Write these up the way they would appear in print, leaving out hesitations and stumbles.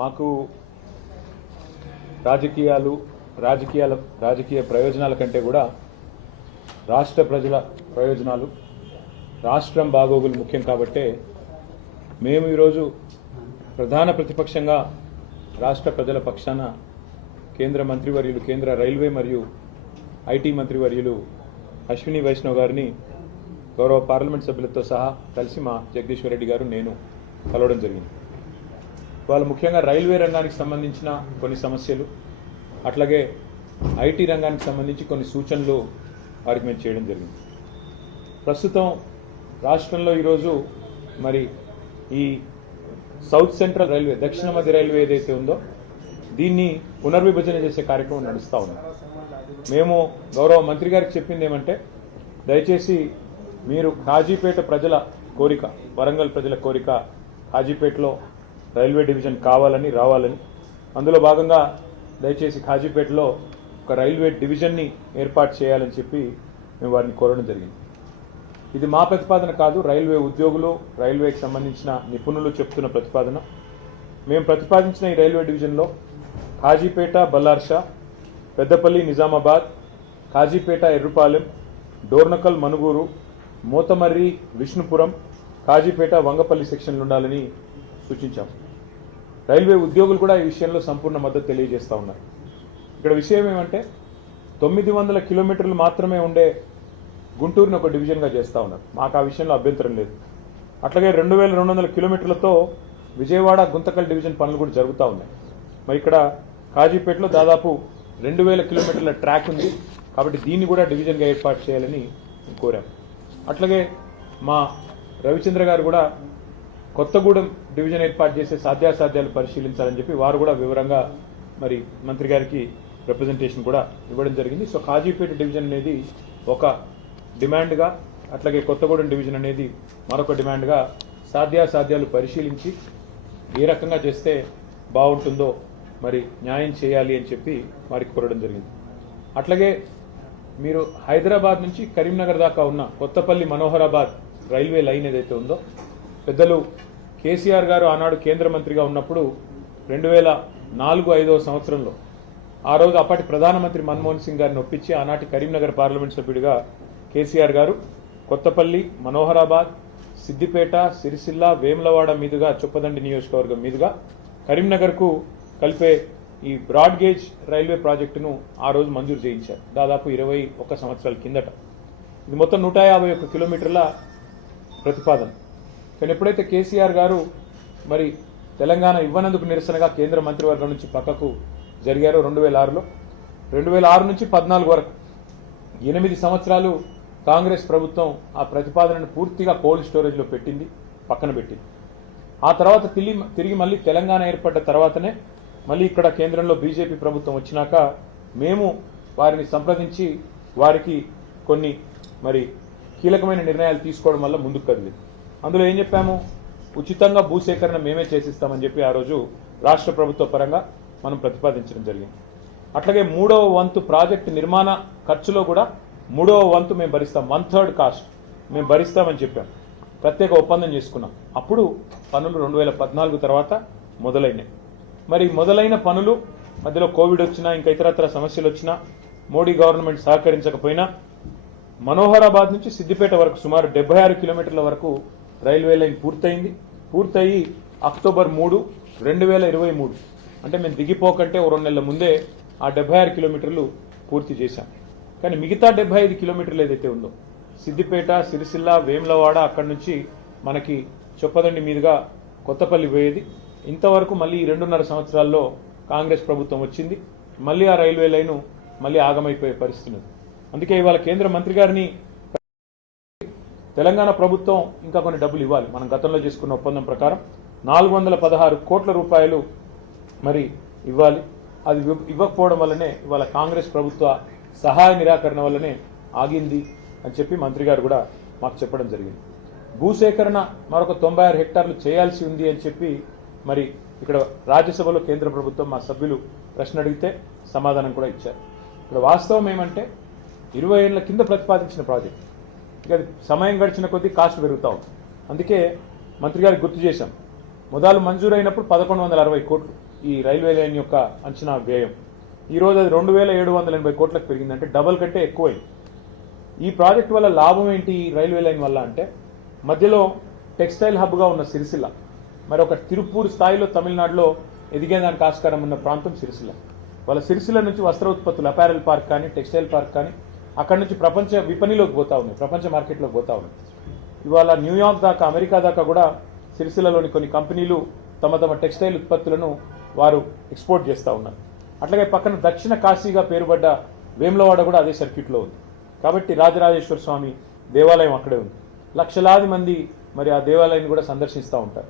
మాకు రాజకీయ ప్రయోజనాల కంటే కూడా రాష్ట్ర ప్రజల ప్రయోజనాలు, రాష్ట్రం బాగోగులు ముఖ్యం కాబట్టే మేము ఈరోజు ప్రధాన ప్రతిపక్షంగా రాష్ట్ర ప్రజల పక్షాన కేంద్ర మంత్రివర్యులు, కేంద్ర రైల్వే మరియు ఐటీ మంత్రివర్యులు అశ్విని వైష్ణవ్ గారిని గౌరవ పార్లమెంట్ సభ్యులతో సహా కలిసి మా జగదీశ్వర్ రెడ్డి గారు నేను కలవడం జరిగింది. వాళ్ళు ముఖ్యంగా రైల్వే రంగానికి సంబంధించిన కొన్ని సమస్యలు, అట్లాగే ఐటీ రంగానికి సంబంధించి కొన్ని సూచనలు వారికి మేము చేయడం జరిగింది. ప్రస్తుతం రాష్ట్రంలో ఈరోజు మరి ఈ సౌత్ సెంట్రల్ రైల్వే, దక్షిణ మధ్య రైల్వే ఏదైతే ఉందో దీన్ని పునర్విభజన చేసే కార్యక్రమం నడుస్తూ ఉంది. మేము గౌరవ మంత్రి గారికి చెప్పింది ఏమంటే, దయచేసి మీరు కాజీపేట ప్రజల కోరిక, వరంగల్ ప్రజల కోరిక, కాజీపేటలో రైల్వే డివిజన్ కావాలని, రావాలని, అందులో భాగంగా దయచేసి కాజీపేటలో ఒక రైల్వే డివిజన్ని ఏర్పాటు చేయాలని చెప్పి మేము వారిని కోరడం జరిగింది. ఇది మా ప్రతిపాదన కాదు, రైల్వే ఉద్యోగులు, రైల్వేకి సంబంధించిన నిపుణులు చెప్తున్న ప్రతిపాదన. మేము ప్రతిపాదించిన ఈ రైల్వే డివిజన్లో కాజీపేట, బల్లార్షా, పెద్దపల్లి, నిజామాబాద్, కాజీపేట, ఎర్రుపాలెం, డోర్నకల్, మనుగూరు, మోతమర్రి, విష్ణుపురం, కాజీపేట, వంగపల్లి సెక్షన్లు ఉండాలని సూచించాం. రైల్వే ఉద్యోగులు కూడా ఈ విషయంలో సంపూర్ణ మద్దతు తెలియజేస్తూ ఉన్నారు. ఇక్కడ విషయం ఏమంటే 900 కిలోమీటర్లు మాత్రమే ఉండే గుంటూరుని ఒక డివిజన్గా చేస్తూ ఉన్నారు. మాకు ఆ విషయంలో అభ్యంతరం లేదు. అట్లాగే 2200 కిలోమీటర్లతో విజయవాడ, గుంతకల్ డివిజన్ పనులు కూడా జరుగుతూ ఉన్నాయి. మరి ఇక్కడ కాజీపేటలో దాదాపు 2000 కిలోమీటర్ల ట్రాక్ ఉంది కాబట్టి దీన్ని కూడా డివిజన్గా ఏర్పాటు చేయాలని కోరాం. అట్లాగే మా రవిచంద్ర గారు కూడా కొత్తగూడెం డివిజన్ ఏర్పాటు చేసే సాధ్యాసాధ్యాలు పరిశీలించాలని చెప్పి వారు కూడా వివరంగా మరి మంత్రి గారికి రిప్రజెంటేషన్ కూడా ఇవ్వడం జరిగింది. సో కాజీపేట డివిజన్ అనేది ఒక డిమాండ్గా, అట్లాగే కొత్తగూడెం డివిజన్ అనేది మరొక డిమాండ్గా సాధ్యాసాధ్యాలు పరిశీలించి ఏ రకంగా చేస్తే బాగుంటుందో మరి న్యాయం చేయాలి అని చెప్పి వారికి కోరడం జరిగింది. అట్లాగే మీరు హైదరాబాద్ నుంచి కరీంనగర్ దాకా ఉన్న కొత్తపల్లి మనోహరాబాద్ రైల్వే లైన్ ఏదైతే ఉందో, పెద్దలు కేసీఆర్ గారు ఆనాడు కేంద్ర మంత్రిగా ఉన్నప్పుడు 2004-05 సంవత్సరంలో ఆ రోజు అప్పటి ప్రధానమంత్రి మన్మోహన్ సింగ్ గారిని ఒప్పించి ఆనాటి కరీంనగర్ పార్లమెంట్ సభ్యుడిగా కేసీఆర్ గారు కొత్తపల్లి, మనోహరాబాద్, సిద్దిపేట, సిరిసిల్ల, వేములవాడ మీదుగా చొప్పదండి నియోజకవర్గం మీదుగా కరీంనగర్కు కలిపే ఈ బ్రాడ్ గేజ్ రైల్వే ప్రాజెక్టును ఆ రోజు మంజూరు చేయించారు, దాదాపు 21 సంవత్సరాల కిందట. ఇది మొత్తం 151 కిలోమీటర్ల ప్రతిపాదన. కానీ ఎప్పుడైతే కేసీఆర్ గారు మరి తెలంగాణ ఇవ్వనందుకు నిరసనగా కేంద్ర మంత్రివర్గం నుంచి పక్కకు జరిగారో 2006లో, 2006 నుంచి 2014 వరకు 8 సంవత్సరాలు కాంగ్రెస్ ప్రభుత్వం ఆ ప్రతిపాదనను పూర్తిగా కోల్డ్ స్టోరేజ్లో పెట్టింది, పక్కన పెట్టింది. ఆ తర్వాత తిరిగి మళ్ళీ తెలంగాణ ఏర్పడ్డ తర్వాతనే మళ్ళీ ఇక్కడ కేంద్రంలో బీజేపీ ప్రభుత్వం వచ్చినాక మేము వారిని సంప్రదించి వారికి కొన్ని మరి కీలకమైన నిర్ణయాలు తీసుకోవడం వల్ల ముందుకు కదిలింది. అందులో ఏం చెప్పాము, ఉచితంగా భూసేకరణ మేమే చేసిస్తామని చెప్పి ఆ రోజు రాష్ట్ర ప్రభుత్వ పరంగా మనం ప్రతిపాదించడం జరిగింది. అట్లాగే 3వ వంతు ప్రాజెక్టు నిర్మాణ ఖర్చులో కూడా 3వ వంతు మేము భరిస్తాం, 1/3 కాస్ట్ మేము భరిస్తామని చెప్పాం, ప్రత్యేక ఒప్పందం చేసుకున్నాం. అప్పుడు పనులు 2014 తర్వాత మొదలైనాయి. మరి మొదలైన పనులు మధ్యలో కోవిడ్ వచ్చినా, ఇంకా ఇతరత్ర సమస్యలు వచ్చినా, మోడీ గవర్నమెంట్ సహకరించకపోయినా మనోహరాబాద్ నుంచి సిద్దిపేట వరకు సుమారు 76 కిలోమీటర్ల వరకు రైల్వే లైన్ పూర్తయింది. పూర్తయి అక్టోబర్ 3, 2023 అంటే మేము దిగిపోకంటే 2 నెలల ముందే ఆ 76 కిలోమీటర్లు పూర్తి చేశాం. కానీ మిగతా 75 కిలోమీటర్లు ఏదైతే ఉందో సిద్దిపేట, సిరిసిల్ల, వేములవాడ, అక్కడి నుంచి మనకి చొప్పదండి మీదుగా కొత్తపల్లి పోయేది, ఇంతవరకు మళ్ళీ 2.5 సంవత్సరాల్లో కాంగ్రెస్ ప్రభుత్వం వచ్చింది, మళ్ళీ ఆ రైల్వే లైను మళ్ళీ ఆగమైపోయే పరిస్థితి ఉంది. అందుకే ఇవాళ కేంద్ర మంత్రి గారిని తెలంగాణ ప్రభుత్వం ఇంకా కొన్ని డబ్బులు ఇవ్వాలి. మనం గతంలో చేసుకున్న ఒప్పందం ప్రకారం 416 కోట్ల రూపాయలు మరి ఇవ్వాలి. అది ఇవ్వకపోవడం వల్లనే ఇవాళ కాంగ్రెస్ ప్రభుత్వ సహాయ నిరాకరణ వల్లనే ఆగింది అని చెప్పి మంత్రి గారు కూడా మాకు చెప్పడం జరిగింది. భూసేకరణ మరొక 96 హెక్టార్లు చేయాల్సి ఉంది అని చెప్పి మరి ఇక్కడ రాజ్యసభలో కేంద్ర ప్రభుత్వం మా సభ్యులు ప్రశ్న అడిగితే సమాధానం కూడా ఇచ్చారు. ఇక్కడ వాస్తవం ఏమంటే 20 ఏళ్ల కింద ప్రతిపాదించిన ప్రాజెక్ట్, ఇక సమయం గడిచిన కొద్దీ కాస్ట్ పెరుగుతూ ఉంది. అందుకే మంత్రి గారికి గుర్తు చేశాం, మొదలు మంజూరైనప్పుడు 1160 కోట్లు ఈ రైల్వే లైన్ యొక్క అంచనా వ్యయం. ఈరోజు అది 2780 కోట్లకు పెరిగింది, అంటే డబల్ కంటే ఎక్కువైంది. ఈ ప్రాజెక్ట్ వల్ల లాభం ఏంటి ఈ రైల్వే లైన్ వల్ల అంటే, మధ్యలో టెక్స్టైల్ హబ్గా ఉన్న సిరిసిల్ల, మరి ఒక తిరుపూర్ స్థాయిలో తమిళనాడులో ఎదిగేదానికి ఆస్కారం ఉన్న ప్రాంతం సిరిసిల్ల. వాళ్ళ సిరిసిల్ల నుంచి వస్త్ర ఉత్పత్తులు, అపారెల్ పార్క్ కానీ టెక్స్టైల్ పార్క్ కానీ అక్కడి నుంచి ప్రపంచ విపణిలోకి పోతా ఉన్నాయి, ప్రపంచ మార్కెట్లోకి పోతా ఉన్నాయి. ఇవాళ న్యూయార్క్ దాకా, అమెరికా దాకా కూడా సిరిసిల్లలోని కొన్ని కంపెనీలు తమ తమ టెక్స్టైల్ ఉత్పత్తులను వారు ఎక్స్పోర్ట్ చేస్తూ ఉన్నారు. అట్లాగే పక్కన దక్షిణ కాశీగా పేరుపడ్డ వేములవాడ కూడా అదే సర్క్యూట్లో ఉంది. కాబట్టి రాజరాజేశ్వర స్వామి దేవాలయం అక్కడే ఉంది. లక్షలాది మంది మరి ఆ దేవాలయాన్ని కూడా సందర్శిస్తూ ఉంటారు.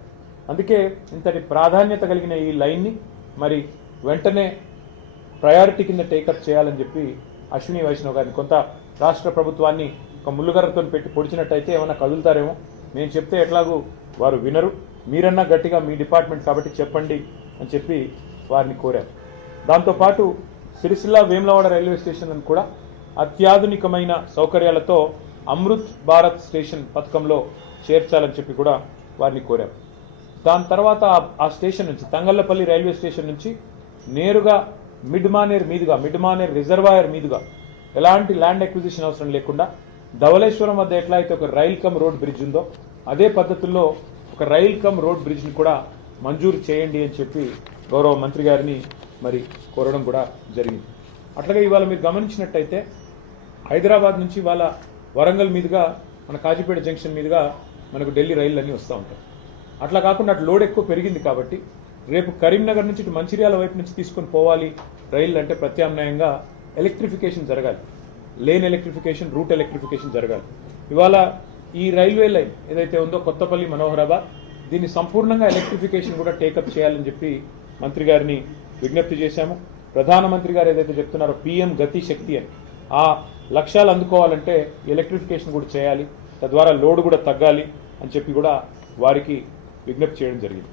అందుకే ఇంతటి ప్రాధాన్యత కలిగిన ఈ లైన్ని మరి వెంటనే ప్రయారిటీ కింద టేకప్ చేయాలని చెప్పి అశ్విని వైష్ణవ్ గారిని, కొంత రాష్ట్ర ప్రభుత్వాన్ని ఒక ముళ్ళుగర్రతో పెట్టి పొడిచినట్టయితే ఏమైనా కదులుతారేమో. నేను చెప్తే ఎట్లాగూ వారు వినరు, మీరన్నా గట్టిగా మీ డిపార్ట్మెంట్ కాబట్టి చెప్పండి అని చెప్పి వారిని కోరారు. దాంతోపాటు సిరిసిల్ల వేములవాడ రైల్వే స్టేషన్ కూడా అత్యాధునికమైన సౌకర్యాలతో అమృత్ భారత్ స్టేషన్ పథకంలో చేర్చాలని చెప్పి కూడా వారిని కోరారు. దాని తర్వాత ఆ స్టేషన్ నుంచి, తంగళ్లపల్లి రైల్వే స్టేషన్ నుంచి నేరుగా మిడ్ మానేర్ రిజర్వాయర్ మీదుగా ఎలాంటి ల్యాండ్ ఎక్విజిషన్ అవసరం లేకుండా ధవళేశ్వరం వద్ద ఎట్లా అయితే ఒక రైల్ కమ్ రోడ్ బ్రిడ్జ్ ఉందో అదే పద్ధతుల్లో ఒక రైల్ కమ్ రోడ్ బ్రిడ్జ్ని కూడా మంజూరు చేయండి అని చెప్పి గౌరవ మంత్రి గారిని మరి కోరడం కూడా జరిగింది. అట్లాగే ఇవాళ మీరు గమనించినట్టయితే హైదరాబాద్ నుంచి ఇవాళ వరంగల్ మీదుగా మన కాజీపేట జంక్షన్ మీదుగా మనకు ఢిల్లీ రైళ్లు అన్నీ వస్తూ ఉంటాయి. అట్లా కాకుండా అటు లోడ్ ఎక్కువ పెరిగింది కాబట్టి రేపు కరీంనగర్ నుంచి ఇటు మంచిర్యాల వైపు నుంచి తీసుకొని పోవాలి రైళ్ళు అంటే ప్రత్యామ్నాయంగా ఎలక్ట్రిఫికేషన్ జరగాలి, లేన్ ఎలక్ట్రిఫికేషన్, రూట్ ఎలక్ట్రిఫికేషన్ జరగాలి. ఇవాళ ఈ రైల్వే లైన్ ఏదైతే ఉందో కొత్తపల్లి మనోహరాబాద్, దీన్ని సంపూర్ణంగా ఎలక్ట్రిఫికేషన్ కూడా టేకప్ చేయాలని చెప్పి మంత్రి గారిని విజ్ఞప్తి చేశాము. ప్రధానమంత్రి గారు ఏదైతే చెప్తున్నారో పిఎం గతి శక్తి అని, ఆ లక్ష్యాలు అందుకోవాలంటే ఎలక్ట్రిఫికేషన్ కూడా చేయాలి, తద్వారా లోడ్ కూడా తగ్గాలి అని చెప్పి కూడా వారికి విజ్ఞప్తి చేయడం జరిగింది.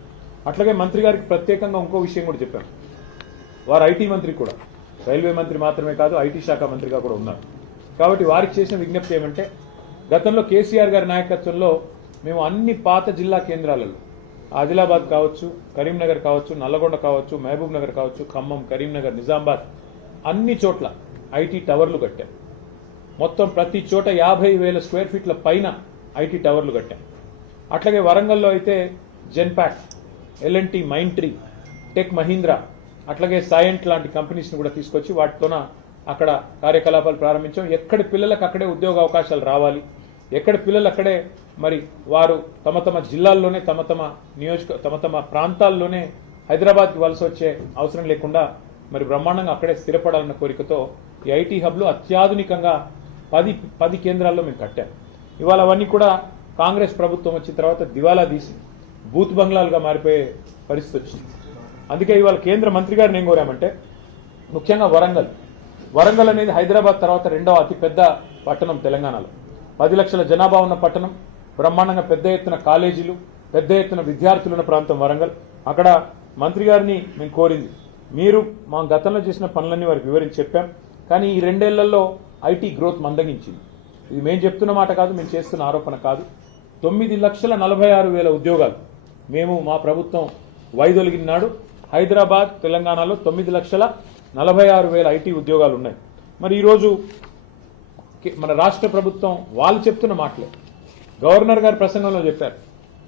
అట్లాగే మంత్రి గారికి ప్రత్యేకంగా ఇంకో విషయం కూడా చెప్పారు. వారు ఐటీ మంత్రి కూడా, రైల్వే మంత్రి మాత్రమే కాదు ఐటీ శాఖ మంత్రిగా కూడా ఉన్నారు. కాబట్టి వారికి చేసిన విజ్ఞప్తి ఏమంటే, గతంలో కేసీఆర్ గారి నాయకత్వంలో మేము అన్ని పాత జిల్లా కేంద్రాలలో, ఆదిలాబాద్ కావచ్చు, కరీంనగర్ కావచ్చు, నల్లగొండ కావచ్చు, మహబూబ్ నగర్ కావచ్చు, ఖమ్మం, కరీంనగర్, నిజామాబాద్ అన్ని చోట్ల ఐటీ టవర్లు కట్టాం. మొత్తం ప్రతి చోట 50,000 స్క్వేర్ ఫీట్ల పైన ఐటీ టవర్లు కట్టాం. అట్లాగే వరంగల్లో అయితే Genpact, L and T, Mindtree, Tech Mahindra, అట్లాగే సైంట్ లాంటి కంపెనీస్ని కూడా తీసుకొచ్చి వాటితోన అక్కడ కార్యకలాపాలు ప్రారంభించాం. ఎక్కడి పిల్లలకు అక్కడే ఉద్యోగ అవకాశాలు రావాలి, ఎక్కడి పిల్లలు అక్కడే మరి వారు తమ తమ జిల్లాల్లోనే తమ తమ ప్రాంతాల్లోనే హైదరాబాద్కి వలస వచ్చే అవసరం లేకుండా మరి బ్రహ్మాండంగా అక్కడే స్థిరపడాలన్న కోరికతో ఈ ఐటీ హబ్లు అత్యాధునికంగా 10 కేంద్రాల్లో మేము కట్టాం. ఇవాళ అవన్నీ కూడా కాంగ్రెస్ ప్రభుత్వం వచ్చిన తర్వాత దివాలా తీసి బూత్ బంగ్లాలుగా మారిపోయే పరిస్థితి వచ్చింది. అందుకే ఇవాళ కేంద్ర మంత్రి గారిని ఏం కోరామంటే, ముఖ్యంగా వరంగల్ అనేది హైదరాబాద్ తర్వాత 2వ అతిపెద్ద పట్టణం తెలంగాణలో, 10 లక్షల జనాభా ఉన్న పట్టణం, బ్రహ్మాండంగా పెద్ద ఎత్తున కాలేజీలు, పెద్ద ఎత్తున విద్యార్థులు ఉన్న ప్రాంతం వరంగల్. అక్కడ మంత్రి గారిని మేము కోరింది, మీరు మా గతంలో చేసిన పనులన్నీ వారికి వివరించి చెప్పాం, కానీ ఈ 2 ఏళ్లలో ఐటీ గ్రోత్ మందగించింది. ఇది మేము చెప్తున్న మాట కాదు, మేము చేస్తున్న ఆరోపణ కాదు. 9,46,000 ఉద్యోగాలు మేము మా ప్రభుత్వం వైదొలిగిన నాడు హైదరాబాద్, తెలంగాణలో 9,46,000 ఐటీ ఉద్యోగాలు ఉన్నాయి. మరి ఈరోజు మన రాష్ట్ర ప్రభుత్వం వాళ్ళు చెప్తున్న మాటలే, గవర్నర్ గారి ప్రసంగంలో చెప్పారు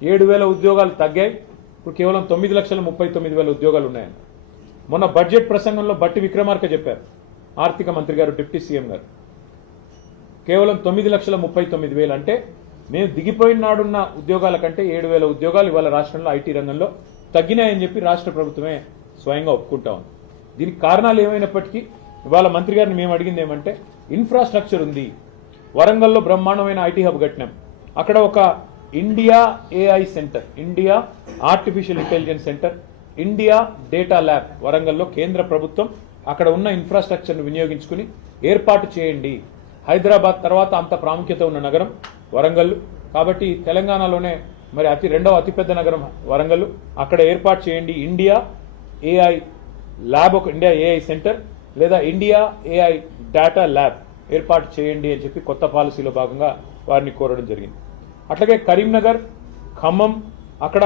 7,000 ఉద్యోగాలు తగ్గాయి, ఇప్పుడు కేవలం 9,39,000 ఉద్యోగాలు ఉన్నాయని. మొన్న బడ్జెట్ ప్రసంగంలో బట్టి విక్రమార్క చెప్పారు, ఆర్థిక మంత్రి గారు, డిప్యూటీ సీఎం గారు, కేవలం 9,39,000 అంటే మేము దిగిపోయిన నాడున్న ఉద్యోగాల కంటే 7,000 ఉద్యోగాలు ఇవాళ రాష్ట్రంలో ఐటీ రంగంలో తగ్గినాయని చెప్పి రాష్ట్ర ప్రభుత్వమే స్వయంగా ఒప్పుకుంటా ఉంది. దీనికి కారణాలు ఏమైనప్పటికీ ఇవాళ మంత్రి గారిని మేము అడిగింది ఏమంటే, ఇన్ఫ్రాస్ట్రక్చర్ ఉంది, వరంగల్లో బ్రహ్మాండమైన ఐటీ హబ్ కట్టినాం, అక్కడ ఒక India AI center, India artificial intelligence centre, India data lab వరంగల్లో కేంద్ర ప్రభుత్వం అక్కడ ఉన్న ఇన్ఫ్రాస్ట్రక్చర్ను వినియోగించుకుని ఏర్పాటు చేయండి. హైదరాబాద్ తర్వాత అంత ప్రాముఖ్యత ఉన్న నగరం వరంగల్, కాబట్టి తెలంగాణలోనే మరి 2వ అతిపెద్ద నగరం వరంగల్, అక్కడ ఏర్పాటు చేయండి ఇండియా ఏఐ ల్యాబ్, ఒక ఇండియా ఏఐ సెంటర్ లేదా ఇండియా ఏఐ డేటా ల్యాబ్ ఏర్పాటు చేయండి అని చెప్పి కొత్త పాలసీలో భాగంగా వారిని కోరడం జరిగింది. అట్లాగే కరీంనగర్, ఖమ్మం, అక్కడ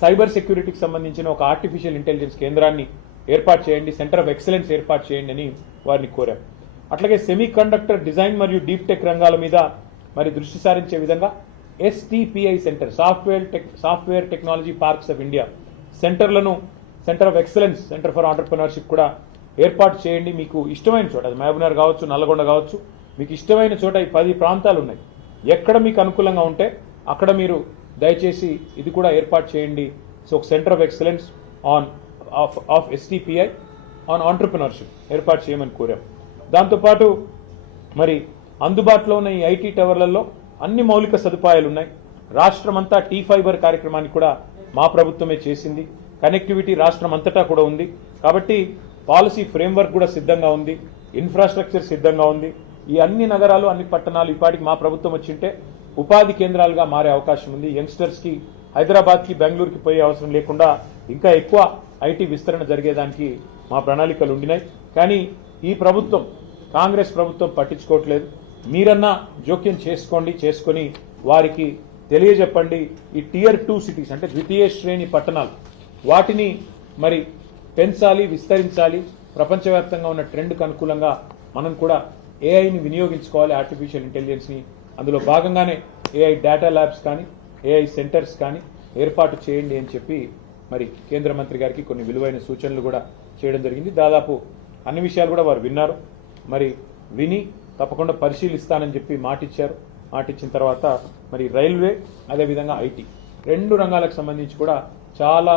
సైబర్ సెక్యూరిటీకి సంబంధించిన ఒక ఆర్టిఫిషియల్ ఇంటెలిజెన్స్ కేంద్రాన్ని ఏర్పాటు చేయండి, సెంటర్ ఆఫ్ ఎక్సలెన్స్ ఏర్పాటు చేయండి అని వారిని కోరాం. అట్లాగే సెమీ కండక్టర్ డిజైన్ మరియు డీప్ టెక్ రంగాల మీద మరి దృష్టి సారించే విధంగా STPI center, software technology parks of India సెంటర్లను, center of excellence, center for entrepreneurship కూడా ఏర్పాటు చేయండి. మీకు ఇష్టమైన చోట, అది మహబూబ్నగర్ కావచ్చు, నల్గొండ కావచ్చు, మీకు ఇష్టమైన చోట ఈ 10 ప్రాంతాలు ఉన్నాయి. ఎక్కడ మీకు అనుకూలంగా ఉంటే అక్కడ మీరు దయచేసి ఇది కూడా ఏర్పాటు చేయండి. సో ఒక centre of excellence of STPI on entrepreneurship ఏర్పాటు చేయమని కోరాం. దాంతోపాటు మరి అందుబాటులో ఉన్న ఈ IT టవర్లలో అన్ని మౌలిక సదుపాయాలు ఉన్నాయి. రాష్ట్రం అంతా T-Fiber కార్యక్రమాన్ని కూడా మా ప్రభుత్వమే చేసింది. కనెక్టివిటీ రాష్ట్రం అంతటా కూడా ఉంది. కాబట్టి పాలసీ ఫ్రేమ్వర్క్ కూడా సిద్ధంగా ఉంది, ఇన్ఫ్రాస్ట్రక్చర్ సిద్ధంగా ఉంది. ఈ అన్ని నగరాలు, అన్ని పట్టణాలు ఇప్పటికి మా ప్రభుత్వం వచ్చింటే ఉపాధి కేంద్రాలుగా మారే అవకాశం ఉంది. యంగ్స్టర్స్కి హైదరాబాద్కి, బెంగళూరుకి పోయే అవసరం లేకుండా ఇంకా ఎక్కువ IT విస్తరణ జరిగేదానికి మా ప్రణాళికలు ఉండినాయి. కానీ ఈ ప్రభుత్వం, కాంగ్రెస్ ప్రభుత్వం పట్టించుకోవట్లేదు. మీరన్నా జోక్యం చేసుకొని వారికి తెలియజెప్పండి. ఈ Tier 2 సిటీస్ అంటే ద్వితీయ శ్రేణి పట్టణాలు, వాటిని మరి పెంచాలి, విస్తరించాలి. ప్రపంచవ్యాప్తంగా ఉన్న ట్రెండ్కు అనుకూలంగా మనం కూడా AIని వినియోగించుకోవాలి, ఆర్టిఫిషియల్ ఇంటెలిజెన్స్ని. అందులో భాగంగానే AI డేటా ల్యాబ్స్ కానీ, AI సెంటర్స్ కానీ ఏర్పాటు చేయండి అని చెప్పి మరి కేంద్ర మంత్రి గారికి కొన్ని విలువైన సూచనలు కూడా చేయడం జరిగింది. దాదాపు అన్ని విషయాలు కూడా వారు విన్నారు. మరి విని తప్పకుండా పరిశీలిస్తానని చెప్పి మాటిచ్చారు. మాటిచ్చిన తర్వాత మరి రైల్వే, అదేవిధంగా IT 2 రంగాలకు సంబంధించి కూడా చాలా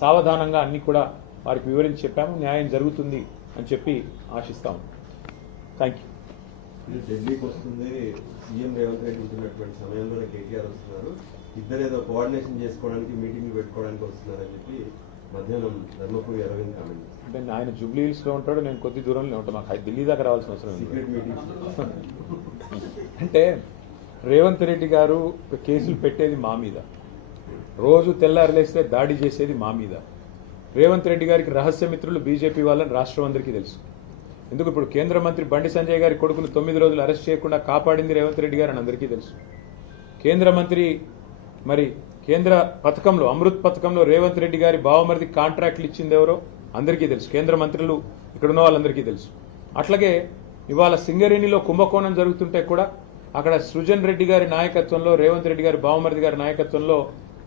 సావధానంగా అన్ని కూడా వారికి వివరించి చెప్పాము. న్యాయం జరుగుతుంది అని చెప్పి ఆశిస్తాము. Thank you. ఢిల్లీకి వస్తుంది సీఎం రేవంత్ రెడ్డి ఉంటున్నటువంటి సమయంలోనే కేటీఆర్ వస్తున్నారు. ఇద్దరేదో కోఆర్డినేషన్ చేసుకోవడానికి, మీటింగ్లు పెట్టుకోవడానికి వస్తున్నారని చెప్పి మధ్యాహ్నం ధర్మపురి అరవింద్ కామెంట్. అంటే ఆయన జూబ్లీ హిల్స్ లో ఉంటాడు, నేను కొద్ది దూరంలో ఉంటాను. మాకు ఢిల్లీ దాకా రావాల్సిన అవసరం సీక్రెట్ మీటింగ్స్. అంటే రేవంత్ రెడ్డి గారు కేసులు పెట్టేది మా మీద, రోజు తెల్లారలేస్తే దాడి చేసేది మా మీద. రేవంత్ రెడ్డి గారికి రహస్య మిత్రులు బీజేపీ వాళ్ళని రాష్ట్రం అందరికీ తెలుసు. ఎందుకు ఇప్పుడు కేంద్ర మంత్రి బండి సంజయ్ గారి కొడుకును 9 రోజులు అరెస్ట్ చేయకుండా కాపాడింది రేవంత్ రెడ్డి గారు అని అందరికీ తెలుసు. కేంద్ర మంత్రి మరి కేంద్ర పథకంలో, అమృత్ పథకంలో రేవంత్ రెడ్డి గారి బావమరిది కాంట్రాక్ట్లు ఇచ్చింది ఎవరో అందరికీ తెలుసు. కేంద్ర మంత్రులు ఇక్కడ ఉన్న వాళ్ళందరికీ తెలుసు. అట్లాగే ఇవాళ సింగరేణిలో కుంభకోణం జరుగుతుంటే కూడా అక్కడ సృజన్ రెడ్డి గారి నాయకత్వంలో, రేవంత్ రెడ్డి గారి బావమరిది గారి నాయకత్వంలో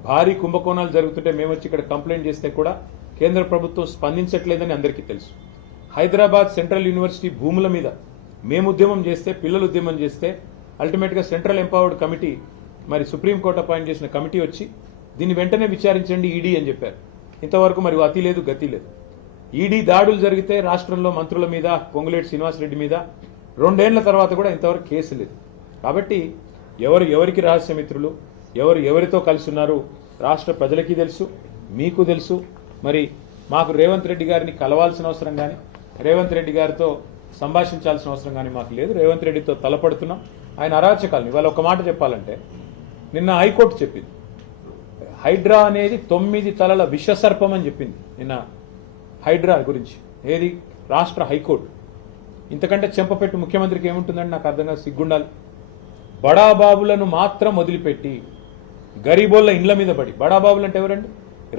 భారీ కుంభకోణాలు జరుగుతుంటే మేము వచ్చి ఇక్కడ కంప్లైంట్ చేస్తే కూడా కేంద్ర ప్రభుత్వం స్పందించట్లేదని అందరికీ తెలుసు. హైదరాబాద్ సెంట్రల్ యూనివర్సిటీ భూముల మీద మేము ఉద్యమం చేస్తే, పిల్లలు ఉద్యమం చేస్తే అల్టిమేట్గా సెంట్రల్ ఎంపవర్డ్ కమిటీ, మరి సుప్రీంకోర్టు అపాయింట్ చేసిన కమిటీ వచ్చి దీన్ని వెంటనే విచారించండి ఈడీ అని చెప్పారు. ఇంతవరకు మరి అతి లేదు, గతి లేదు. ఈడీ దాడులు జరిగితే రాష్ట్రంలో మంత్రుల మీద, పొంగులేటి శ్రీనివాసరెడ్డి మీద 2 ఏళ్ల తర్వాత కూడా ఇంతవరకు కేసు లేదు. కాబట్టి ఎవరికి రహస్య మిత్రులు, ఎవరితో కలిసి ఉన్నారు రాష్ట్ర ప్రజలకి తెలుసు, మీకు తెలుసు. మరి మాకు రేవంత్ రెడ్డి గారిని కలవాల్సిన అవసరం కానీ, రేవంత్ రెడ్డి గారితో సంభాషించాల్సిన అవసరం కానీ మాకు లేదు. రేవంత్ రెడ్డితో తలపడుతున్నాం. ఆయన అరాచకాలను ఇవాళ ఒక మాట చెప్పాలంటే, నిన్న హైకోర్టు చెప్పింది హైడ్రా అనేది 9 తలల విషసర్పం అని చెప్పింది నిన్న హైడ్రా గురించి. ఏది? రాష్ట్ర హైకోర్టు. ఇంతకంటే చెంపపెట్టు ముఖ్యమంత్రికి ఏముంటుందని నాకు అర్థంగా సిగ్గుండాలి. బడాబాబులను మాత్రం వదిలిపెట్టి గరీబోళ్ళ ఇండ్ల మీద పడి, బడాబాబులు అంటే ఎవరండి?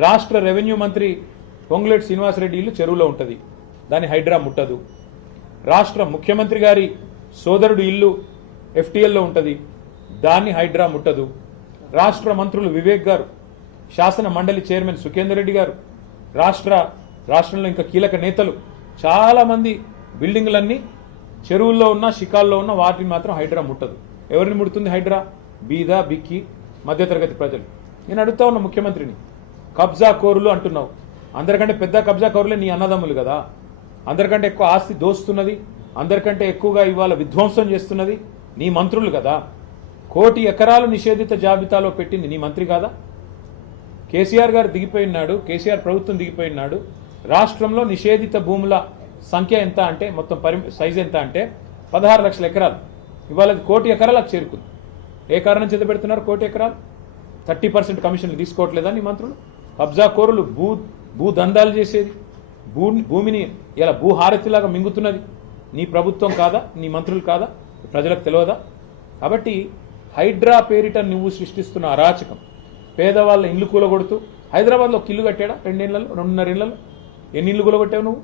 రాష్ట్ర రెవెన్యూ మంత్రి పొంగులేటి శ్రీనివాసరెడ్డి ఇల్లు చెరువులో ఉంటుంది, దాన్ని హైడ్రా ముట్టదు. రాష్ట్ర ముఖ్యమంత్రి గారి సోదరుడు ఇల్లు FTLలో ఉంటుంది, దాన్ని హైడ్రా ముట్టదు. రాష్ట్ర మంత్రులు వివేక్ గారు, శాసన మండలి చైర్మన్ సుఖేందర్ రెడ్డి గారు, రాష్ట్రంలో ఇంకా కీలక నేతలు చాలా మంది బిల్డింగ్లన్నీ చెరువుల్లో ఉన్న, షికాల్లో ఉన్న వాటిని మాత్రం హైడ్రా ముట్టదు. ఎవరిని ముడుతుంది హైడ్రా? బీద, బిక్కి, మధ్యతరగతి ప్రజలు. నేను అడుగుతా ఉన్న ముఖ్యమంత్రిని, కబ్జా కోరులు అంటున్నావు, అందరికంటే పెద్ద కబ్జా కోరులే నీ అన్నదమ్ములు కదా. అందరికంటే ఎక్కువ ఆస్తి దోస్తున్నది, అందరికంటే ఎక్కువగా ఇవాళ విధ్వంసం చేస్తున్నది నీ మంత్రులు కదా. 1 కోటి ఎకరాలు నిషేధిత జాబితాలో పెట్టింది నీ మంత్రి కాదా? కేసీఆర్ గారు దిగిపోయినాడు, కేసీఆర్ ప్రభుత్వం దిగిపోయినాడు. రాష్ట్రంలో నిషేధిత భూముల సంఖ్య ఎంత అంటే, మొత్తం సైజ్ ఎంత అంటే 16 లక్షల ఎకరాలు. ఇవాళ 1 కోటి ఎకరాలకు చేరుకుంది. ఏ కారణం చేత పెడుతున్నారు 1 కోటి ఎకరాలు? 30% కమిషన్లు తీసుకోవట్లేదా నీ మంత్రులు? కబ్జా కోరులు, భూదందాలు చేసేది, భూమిని ఇలా భూహారతిలాగా మింగుతున్నది నీ ప్రభుత్వం కాదా? నీ మంత్రులు కాదా? ప్రజలకు తెలియదా? కాబట్టి హైడ్రా పేరిట నువ్వు సృష్టిస్తున్న అరాచకం, పేదవాళ్ళ ఇండ్లు కూలగొడుతూ హైదరాబాద్లో ఒక ఇల్లు కట్టాడా 2 ఏళ్లలో 2.5 ఏళ్లలో? ఎన్ని ఇల్లు కూలగొట్టావు నువ్వు?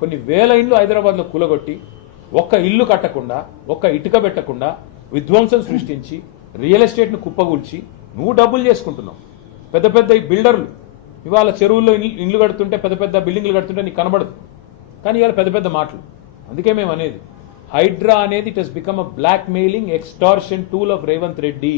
కొన్ని వేల ఇల్లు హైదరాబాద్లో కూలగొట్టి ఒక్క ఇల్లు కట్టకుండా ఒక్క ఇటుక పెట్టకుండా విధ్వంసం సృష్టించి రియల్ ఎస్టేట్ను కుప్పగూల్చి నువ్వు డబ్బులు చేసుకుంటున్నావు. పెద్ద పెద్ద ఈ బిల్డర్లు ఇవాళ చెరువుల్లో ఇల్లు కడుతుంటే పెద్ద పెద్ద బిల్డింగ్లు కడుతుంటే నీకు కనబడదు, కానీ ఇవాళ పెద్ద పెద్ద మాటలు. అందుకే మేము అనేది హైడ్రా అనేది it has become a blackmailing extortion tool of Revanth Reddy.